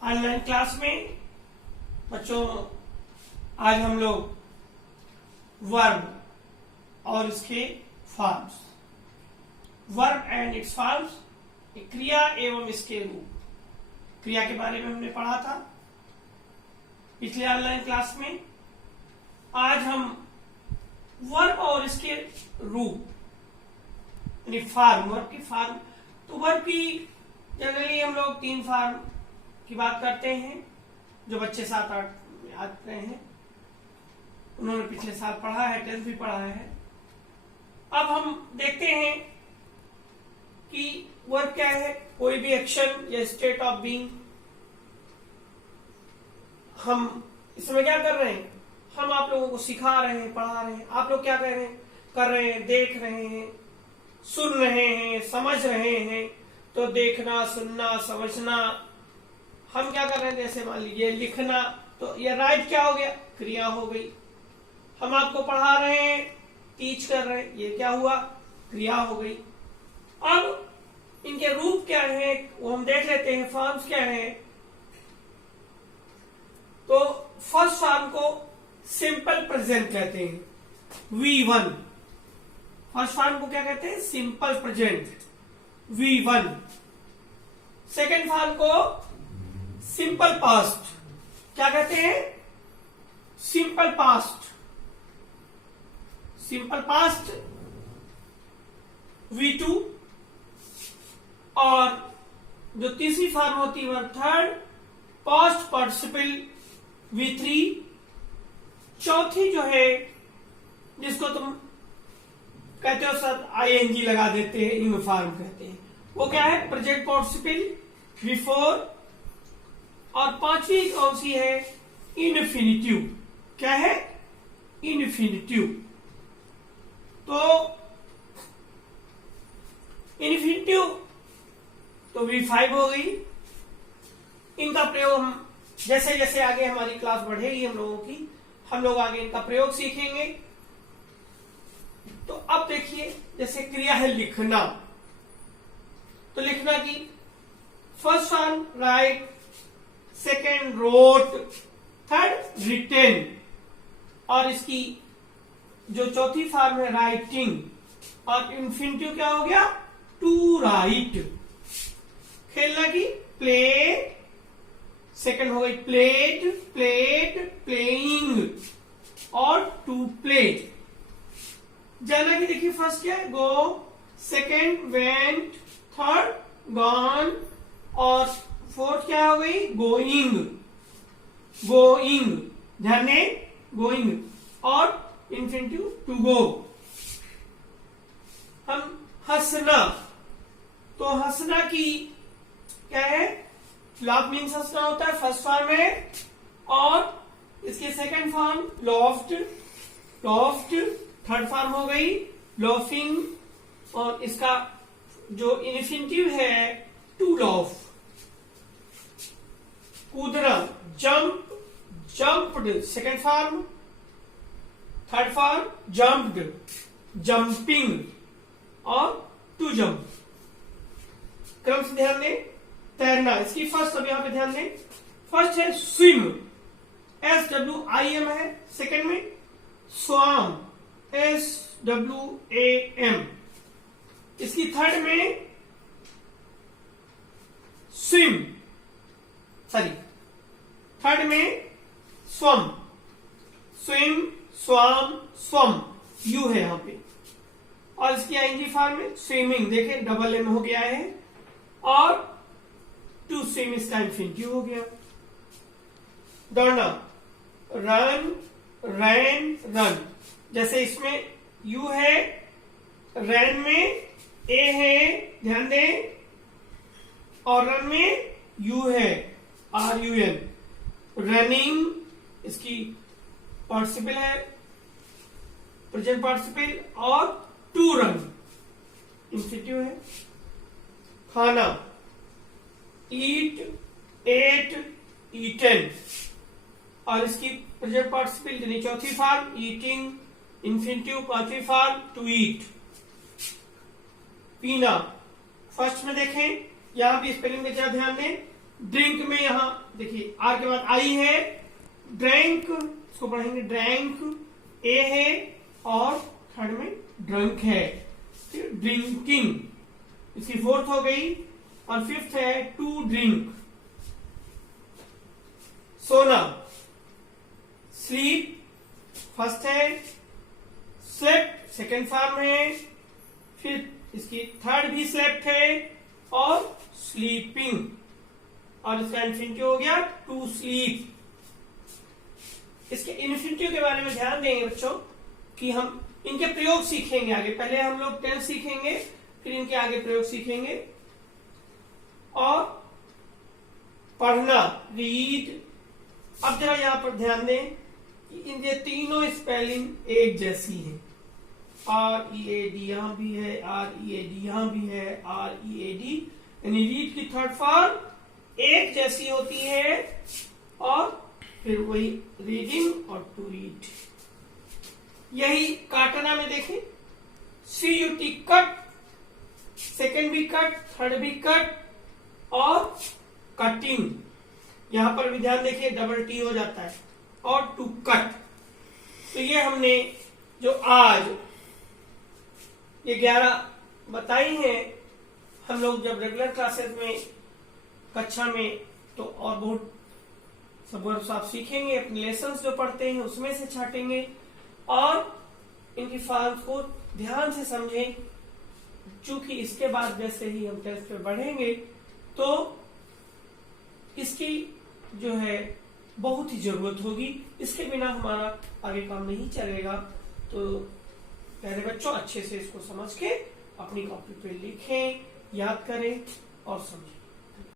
Online class में बच्चों आज हम लोग वर्ब और इसके forms, verb and it's forms, क्रिया एवं इसके रूप, क्रिया के बारे में हमने पढ़ा था पिछले ऑनलाइन क्लास में। आज हम वर्ब और इसके रूप यानी फॉर्म, वर्ब की फॉर्म। तो वर्ब की जनरली हम लोग 3 फॉर्म की बात करते हैं जो बच्चे 7-8 में आते हैं, उन्होंने पिछले साल पढ़ा है, 10th भी पढ़ा है। अब हम देखते हैं कि वर्ब क्या है। कोई भी एक्शन या स्टेट ऑफ बीइंग, हम इसमें क्या कर रहे हैं, हम आप लोगों को सिखा रहे हैं, पढ़ा रहे हैं। आप लोग क्या कर रहे हैं, देख रहे हैं, सुन रहे हैं, समझ रहे हैं। तो देखना, सुनना, समझना, हम क्या कर रहे हैं, जैसे मान लीजिए लिखना, तो ये राइट क्या हो गया, क्रिया हो गई। हम आपको पढ़ा रहे हैं, टीच कर रहे हैं, ये क्या हुआ, क्रिया हो गई। अब इनके रूप क्या है वो हम देख लेते हैं, फॉर्म्स क्या है। तो फर्स्ट फॉर्म को सिंपल प्रेजेंट कहते हैं, V1। फर्स्ट फॉर्म को क्या कहते हैं, simple present, V1। Second form को सिंपल पास्ट क्या कहते हैं, simple past, simple past V2। और जो तीसरी फॉर्म होती है थर्ड, पास्ट पार्टिसिपल, V3। चौथी जो है जिसको तुम कहते हो सर ING लगा देते हैं, इन फॉर्म कहते हैं, वो क्या है, प्रेजेंट पार्टिसिपल, V4। और पांचवी कौन सी है, इनफिनिटिव। क्या है, इनफिनिटिव। तो इनफिनिटिव तो V5 हो गई। इनका प्रयोग हम जैसे जैसे आगे हमारी क्लास बढ़ेगी हम लोगों की, हम लोग आगे इनका प्रयोग सीखेंगे। तो अब देखिए, जैसे क्रिया है लिखना, तो लिखना की first form write, second wrote, third written, और इसकी जो चौथी फॉर्म है राइटिंग, और इन्फिनिटिव क्या हो गया, टू राइट। खेलना की प्ले, सेकंड हो गई प्लेट, प्लेट, प्लेइंग, और टू प्ले। जाना की देखिए फर्स्ट क्या है, गो, सेकंड वेंट, थर्ड गॉन, और फोर्थ क्या हो गई, गोइंग, गोइंग, ध्यान दें, गोइंग, और इन्फिनिटिव टू गो। हम हंसना, तो हंसना की क्या है, लाफ मीन्स हंसना होता है, फर्स्ट फॉर्म है। और इसकी second form loft, loft, third form हो गई लॉफिंग, और इसका जो इन्फिनिटिव है टू लॉफ। कूदना, jump, jumped, second form. Third form jumped, jumping, और टू जंप। क्रम से ध्यान दें। तैरना, इसकी फर्स्ट अब यहां पे ध्यान दें, फर्स्ट है स्विम, SWIM है, सेकंड में स्वाम, SWAM। इसकी थर्ड में स्विम, सॉरी थर्ड में स्वम, स्विम, स्वाम, स्वम, यू है यहां पे। और इसकी ING फॉर्म में स्विमिंग, देखें डबल M हो गया है, और टू स्विम इसका इन्फिनिटिव हो गया। दौड़ना, रन, रैन, रन। जैसे इसमें यू है, रैन में ए है, ध्यान दें, और रन में यू है, RUN। रनिंग, इसकी पार्टिसिपल है, प्रेजेंट पार्टिसिपल, और टू रन इन्फिनिटिव है। खाना, ईट, एट, ईटन, और इसकी प्रेजेंट पार्टिसिपल यानी चौथी फॉर्म ईटिंग, इन्फिनिटिव पांचवी फॉर्म टू ईट। पीना, फर्स्ट में देखें, यहां भी स्पेलिंग पे ध्यान दें, ड्रिंक में यहां देखिए आर के बाद आई है, ड्रैंक इसको पढ़ेंगे ड्रैंक, ए है और थर्ड में ड्रंक है, ड्रिंकिंग इसकी फोर्थ हो गई, और फिफ्थ है टू ड्रिंक, सोना, स्लीप फर्स्ट है, स्लेप्ट सेकेंड फॉर्म है, फिर इसकी थर्ड भी स्लेप्ट है, और स्लीपिंग, और इसका इन्फिनिटिव हो गया टू स्लीप। इसके इन्फिनिटिव के बारे में ध्यान देंगे बच्चों कि हम इनके प्रयोग सीखेंगे आगे। पहले हम लोग टेंस सीखेंगे, फिर इनके आगे प्रयोग सीखेंगे। और पढ़ना, रीड। अब जरा यहां पर ध्यान दें कि इनके तीनों स्पेलिंग एक जैसी है। READ यहां भी है, READ यहां भी है, READ यानी रीड की थर्ड फॉर्म एक जैसी होती है, और फिर वही रीडिंग और टू रीड। यही काटना में देखें, CUT कट, सेकेंड भी कट, थर्ड भी कट, और कटिंग यहां पर भी ध्यान देखिए डबल T हो जाता है, और टू कट। तो ये हमने जो आज ये 11 बताई हैं हम लोग जब रेगुलर क्लासेस में कक्षा में, तो और बहुत सब वर्ड्स आप सीखेंगे, अपने लेसन्स जो पढ़ते हैं उसमें से छाटेंगे, और इनकी फॉर्म्स को ध्यान से समझें। चूंकि इसके बाद जैसे ही हम टेस्ट पे बढ़ेंगे तो इसकी जो है बहुत ही जरूरत होगी, इसके बिना हमारा आगे काम नहीं चलेगा। तो प्यारे बच्चों अच्छे से इसको समझ के अपनी कॉपी पे लिखें, याद करें और समझें।